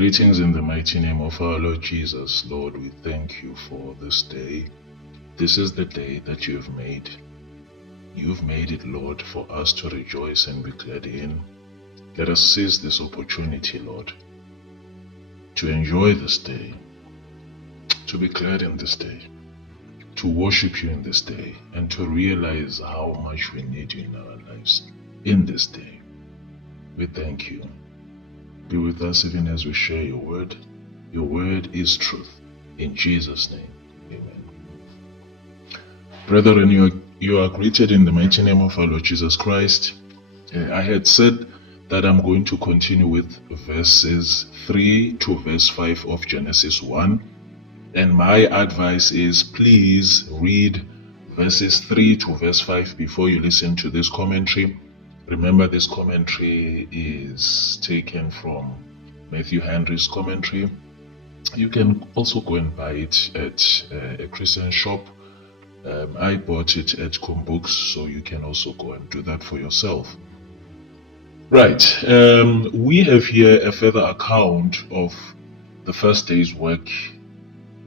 Greetings in the mighty name of our Lord Jesus. Lord, we thank you for this day. This is the day that you have made. You've made it, Lord, for us to rejoice and be glad in. Let us seize this opportunity, Lord, to enjoy this day, to be glad in this day, to worship you in this day, and to realize how much we need you in our lives in this day. We thank you. Be with us even as we share your word. Your word is truth. In Jesus' name, amen. Brethren, you are greeted in the mighty name of our Lord Jesus Christ. I had said that I'm going to continue with verses 3 to verse 5 of Genesis 1. And my advice is, please read verses 3 to verse 5 before you listen to this commentary. Remember, this commentary is taken from Matthew Henry's commentary. You can also go and buy it at a Christian shop. I bought it at Kumbooks, so you can also go and do that for yourself. Right, we have here a further account of the first day's work,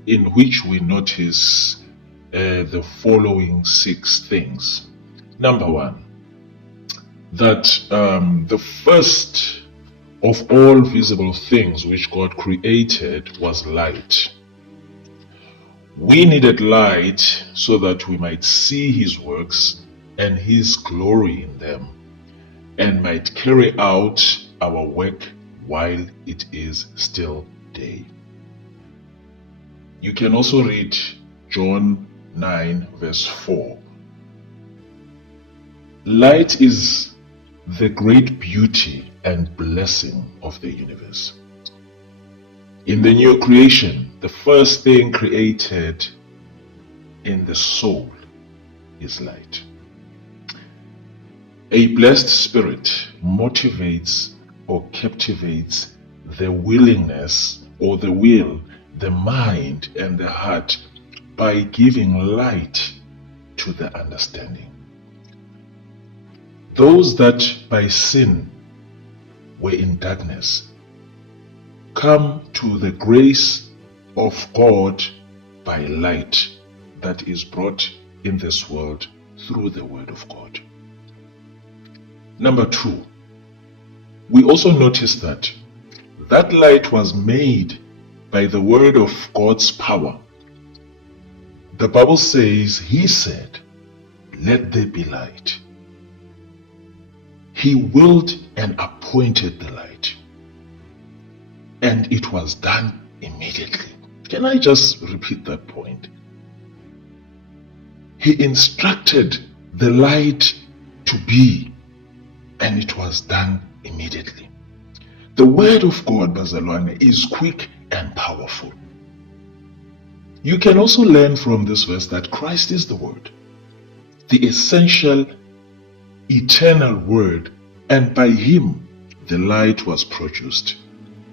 in which we notice the following 6 things. Number 1, that the first of all visible things which God created was light. We needed light so that we might see his works and his glory in them, and might carry out our work while it is still day. You can also read John 9 verse 4. Light is the great beauty and blessing of the universe. In the new creation, the first thing created in the soul is light. A blessed spirit motivates or captivates the willingness or the will, the mind and the heart by giving light to the understanding. Those that by sin were in darkness come to the grace of God by light that is brought in this world through the word of God. Number 2, we also notice that light was made by the word of God's power. The Bible says, he said, "Let there be light." He willed and appointed the light, and it was done immediately. Can I just repeat that point? He instructed the light to be, and it was done immediately. The word of God, Bazalwane, is quick and powerful. You can also learn from this verse that Christ is the word, the essential eternal word, and by him the light was produced.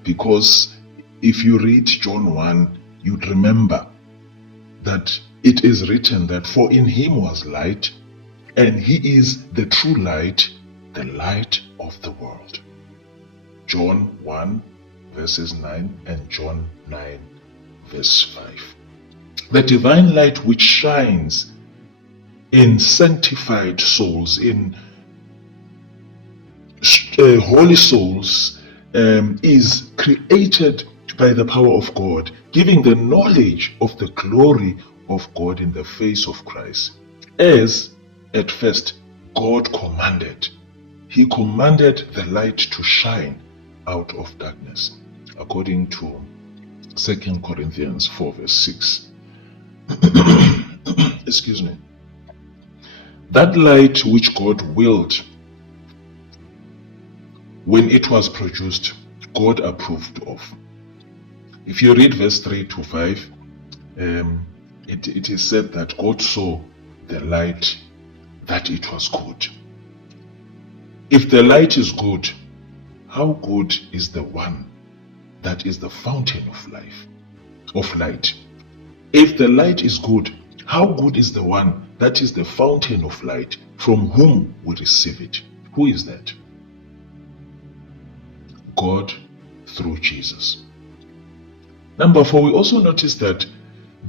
Because if you read John 1, you'd remember that it is written that for in him was light, and he is the true light, the light of the world. John 1 verses 9 and John 9 verse 5. The divine light which shines in sanctified souls, in holy souls, is created by the power of God, giving the knowledge of the glory of God in the face of Christ. As at first God commanded, he commanded the light to shine out of darkness, according to 2 Corinthians 4 verse 6. Excuse me. That light which God willed, when it was produced, God approved of. If you read verse 3 to 5, it is said that God saw the light, that it was good. If the light is good, how good is the one that is the fountain of life, of light? If the light is good, how good is the one that is the fountain of light, from whom we receive it? Who is that? God through Jesus. Number 4, we also notice that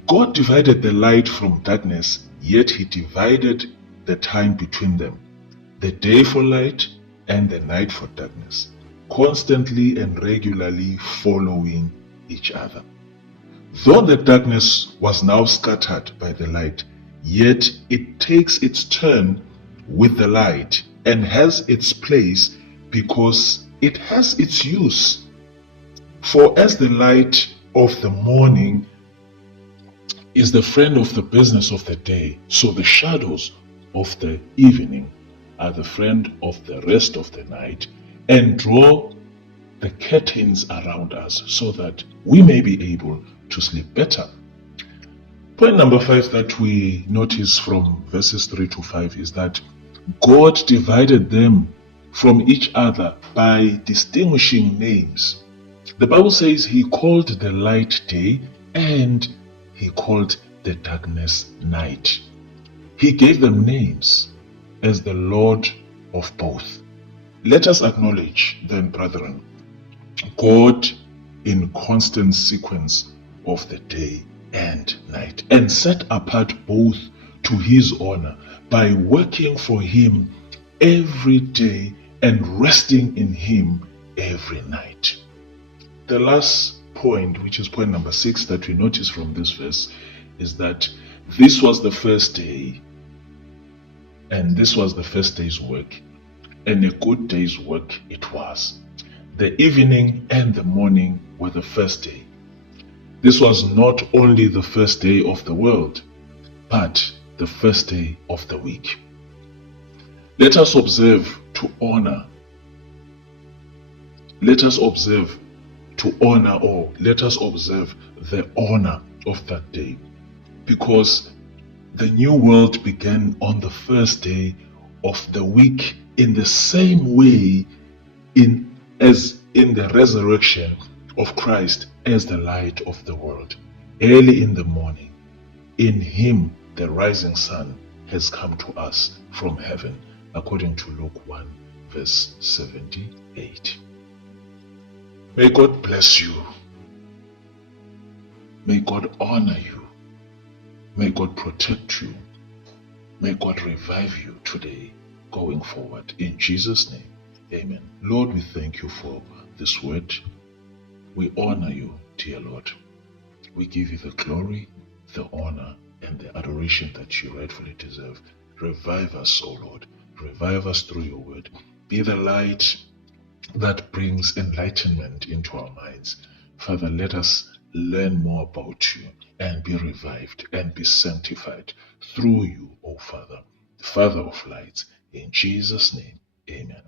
God divided the light from darkness, yet he divided the time between them, the day for light and the night for darkness, constantly and regularly following each other. Though the darkness was now scattered by the light, yet it takes its turn with the light and has its place because it has its use. For as the light of the morning is the friend of the business of the day, so the shadows of the evening are the friend of the rest of the night, and draw the curtains around us so that we may be able to sleep better. Point number 5 that we notice from verses 3 to 5 is that God divided them from each other by distinguishing names. The Bible says he called the light day and he called the darkness night. He gave them names as the Lord of both. Let us acknowledge then, brethren, God in constant sequence of the day and night, and set apart both to his honor by working for him every day and resting in him every night. The last point, which is point number 6 that we notice from this verse, is that this was the first day, and this was the first day's work, and a good day's work it was. The evening and the morning were the first day. This was not only the first day of the world, but the first day of the week. Let us observe to honor. Let us observe to honor, or let us observe the honor of that day, because the new world began on the first day of the week in the same way as in the resurrection of Christ as the light of the world. Early in the morning, in him the rising sun has come to us from heaven, according to Luke 1 verse 78. May God bless you. May God honor you. May God protect you. May God revive you today going forward. In Jesus' name, amen. Lord, we thank you for this word. We honor you, dear Lord. We give you the glory, the honor, and the adoration that you rightfully deserve. Revive us, O Lord. Revive us through your word. Be the light that brings enlightenment into our minds. Father, let us learn more about you and be revived and be sanctified through you, O Father, Father of lights. In Jesus' name, amen.